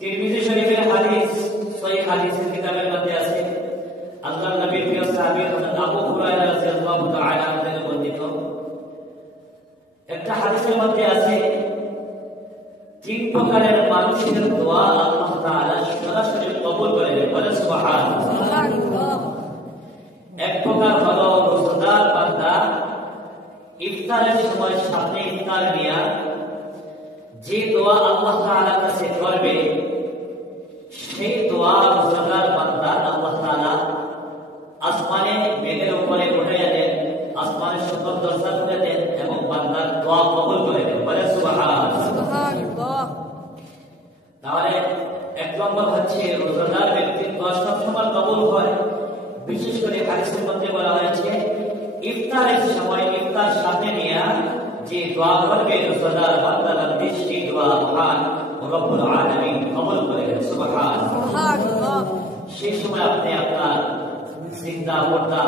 তিরমিজি শরীফের হাদিস সহিহ হাদিসের কিতাবের মধ্যে আছে আল্লাহর নবীর প্রিয় সাহাবী হযরত আবু হুরায়রা রাদিয়াল্লাহু তাআলা আনহু থেকে বর্ণিত একটা হাদিসের মধ্যে আছে তিন প্রকারের মানুষের দোয়া আল্লাহ তাআলা সরাসরি কবুল করে নেন। বলেন সুবহানাল্লাহ। এক প্রকার হলো রোজাদার বান্দা ইফতারের সময় সামনে ইফতার নিয়া যে দোয়া আল্লাহ তাআলার কাছে করবে সেই দোয়া রোজাদার বান্দা আল্লাহ তাআলা আসমানে মেঘের উপরে উঠাইয়া দেন, আসমানের সকল দরজা খুলে দেন এবং বান্দার দোয়া কবুল করে দেন। বলেন সুবহানাল্লাহ। তাহলে এক নম্বর হচ্ছে রোজাদার ব্যক্তির দোয়া সবসময় কবুল হয়। বিশেষ করে হাদিসের মধ্যে বলা হয়েছে ইফতারের সময় ইফতার সামনে নিয়ে যে দোয়া করবে রোজাদার বান্দা সেই দোয়া মহান রব্বুল আলামিন কবুল করে নেন। সুবহানাল্লাহ। সেই সময় আপনি আপনার চিন্তা পড়তা,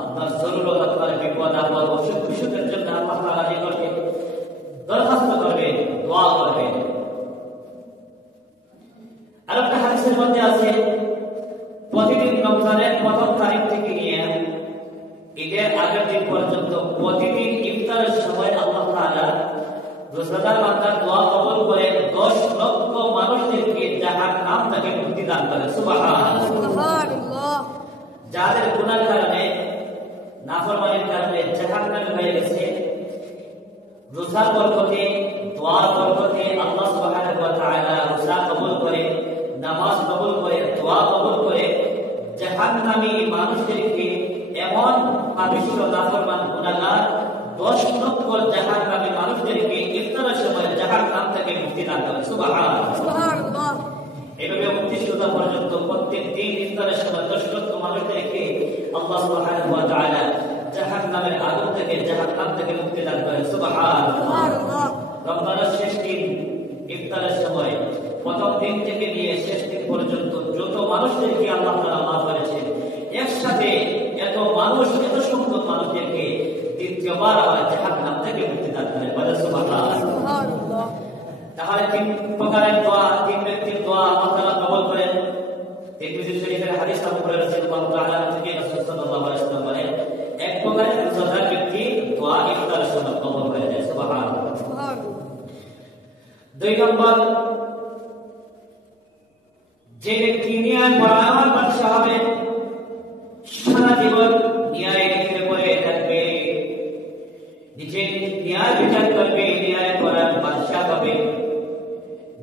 আপনার জরুরত, আপনার বিপদ আপদ অসুখ বিসুখের জন্য আল্লাহ তাআলার নিকটে দরখাস্ত করবেন, দোয়া করবেন। আরেকটা হাদিসের মধ্যে আছে প্রতিদিন রমজানের প্রথম তারিখ থেকে নিয়ে ঈদের আগের দিন পর্যন্ত প্রতিদিন ইফতারের সময় আল্লাহ তাআলা রোজাদার বান্দার দোয়া কবুল করে 10 লক্ষ মানুষদেরকে জাহান্নাম থেকে মুক্তি দান করেন। সুবহানাল্লাহ। যাদের গুনাহের কারণে নাফরমানির কারণে জাহান্নামে হয়ে গেছে, রোজার বরকতে দোয়ার বরকতে আল্লাহ সুবহানাহু ওয়া তাআলা রোজা কবুল করে, নামাজ কবুল করে, দোয়া কবুল করে জাহান্নামী মানুষদেরকে এমন পাপিষ্ঠ নাফরমান গুনাহগার 10 লক্ষ জাহান্নামী মানুষদেরকে ইফতারের সময় জাহান্নাম থেকে মুক্তি দান করেন। সুবহানাল্লাহ। এভাবে 29 রোজা পর্যন্ত প্রত্যেক দিন ইফতারের সময় 10 লক্ষ মানুষদেরকে আল্লাহ সুবহানাহু ওয়া তাআলা জাহান্নামের আগুন থেকে জাহান্নাম থেকে মুক্তি দান করেন। সুবহানাল্লাহ। রমজানের শেষ দিন ইফতারের সময় প্রথম দিন থেকে নিয়ে শেষ দিন পর্যন্ত যত মানুষদেরকে আল্লাহ তাআলা মাফ করেছেন, একসাথে এত মানুষ, এত সংখ্যক মানুষদেরকে দ্বিতীয়বার আবার জাহান্নাম থেকে মুক্তি দান করেন। বলেন সুবহানাল্লাহ। তাহলে তিন প্রকারের দোয়া, তিন ব্যক্তির দোয়া আল্লাহ তাআলা কবুল করেন। তিরমিজি শরীফের হাদিস আবু হুরায়রা রাদিয়াল্লাহু তাআলা থেকে রাসূল সাল্লাল্লাহু আলাইহি ওয়াসাল্লাম বলেন এক প্রকারের রোজাদার ব্যক্তি দোয়া ইফতারের সময় কবুল হয়ে যায়। সুবহানাল্লাহ। দুই নম্বর, যে ব্যক্তি ন্যায় পরায়ণ বাদশা হবে, সারা জীবন ন্যায়ের উপরে থাকবে, নিজে ন্যায় বিচার করবে, ন্যায় পরায়ণ বাদশা হবে,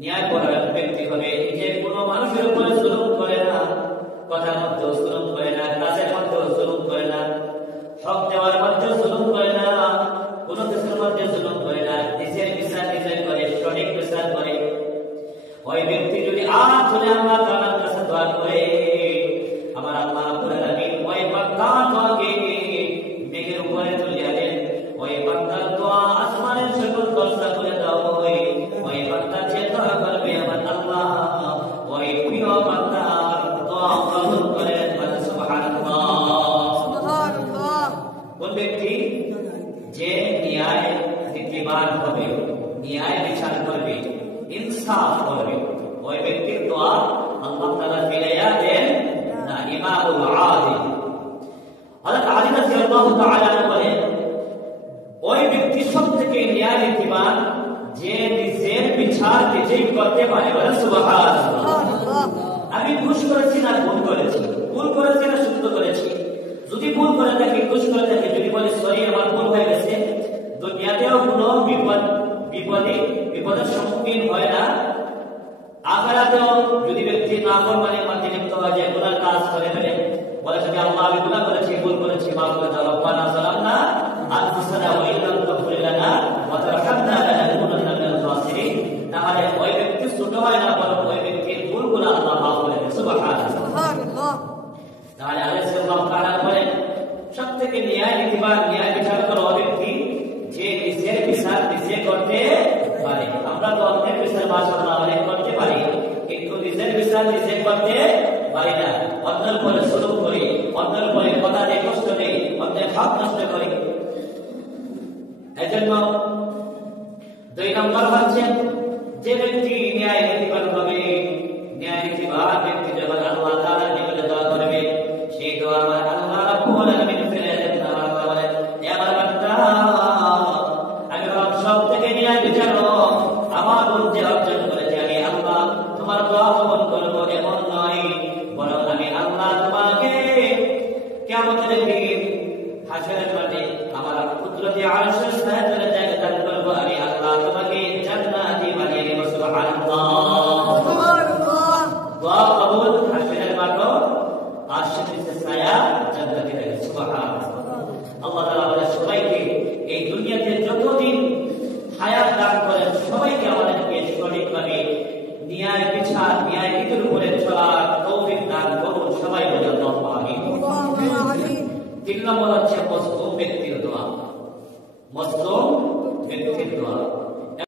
ন্যায় পরায়ণ ব্যক্তি হবে, নিজে কোনো মানুষের উপরে জুলুম করে না, কথার মধ্যেও জুলুম করে না, কাজের মধ্যেও জুলুম করে না, হক দেওয়ার মধ্যেও জুলুম করে না, কোনো কিছুর মধ্যে জুলুম করে না, নিজের বিচার নিজে করে, সঠিক বিচার করে। ওই ব্যক্তি যদি আর চলে আল্লাহ তাআলার কাছে দোয়া করে, আমার আল্লাহ রাব্বুল আলামিন ওই বান্দার দোয়াকে মেঘের উপরে তুলিয়া দেন, ওই বান্দার দোয়া আসমানের সকল দরজা খুলে দাও, ওই বান্দা যে দোয়া করবে আমার আল্লাহ ওই প্রিয় বান্দার দোয়া কবুল করেন। সুবহানাল্লাহ। কোন ব্যক্তি যে ন্যায় নীতিবান হবে, ন্যায় বিচার করবে, ইনসাফ করবে, ওই ব্যক্তির দোয়া আল্লাহ তাআলা ফিরাইয়া দেন না। ইমামুল আদিল হযরত আলী রাদিয়াল্লাহু তাআলা বলেন ওই ব্যক্তি সবথেকে ন্যায় নীতিবান যে নিজের বিচার নিজেই করতে পারে। বলেন সুবহানাল্লাহ। আমি ঘুষ করেছি না ভুল করেছি, ভুল করেছি না সত্য করেছি, যদি ভুল করে থাকি, ঘুষ করে থাকি, যদি বলি সরি আমার ভুল হয়ে গেছে, দুনিয়াতেও কোনো বিপদের সম্মুখীন হয় না, আখিরাতেও যদি ব্যক্তি নাফরমানির মধ্যে লিপ্ত হয়, যে গুনার কাজ করে ফেলে, বলে যদি আল্লাহ আমি গুনাহ করেছি, ভুল করেছি, মাফ করে দাও, রব্বানা যালামনা আনফুসানা ওয়া ইল্লাম তাগফির লানা ওয়া তারহামনা লানাকুনান্না মিনাল খাসিরিন, তাহলে ওই ব্যক্তি ছোট হয় না, বরং ওই ব্যক্তির ভুলগুলো আল্লাহ মাফ করে দেন। সুবহানাল্লাহ। তাহলে আল্লাহ সাল্লাল্লাহু তাআলা বলেন সবথেকে ন্যায় নীতিবান, ন্যায় বিচার করা ওই ব্যক্তি যে নিজের বিচার নিজে করতে পারে। আমরা তো অন্যের বিচার মাশাআল্লাহ অনেক করতে পারি, কিন্তু নিজের বিচার নিজে করতে পারি না, অন্যের উপরে জুলুম করি, অন্যের উপরে কথা দিয়ে কষ্ট দেই, অন্যের হক নষ্ট করি। এজন্য দুই নম্বর হচ্ছে যে ব্যক্তি ন্যায় নীতিবান হবে, ন্যায় বিচার ন্যায় নীতির উপরে চলার তৌফিক দান করুন। সবাই বলে আল্লাহুম্মা আমিন। 3 নম্বর হচ্ছে মজলুম ব্যক্তির দোয়া। মজলুম ব্যক্তির দোয়া।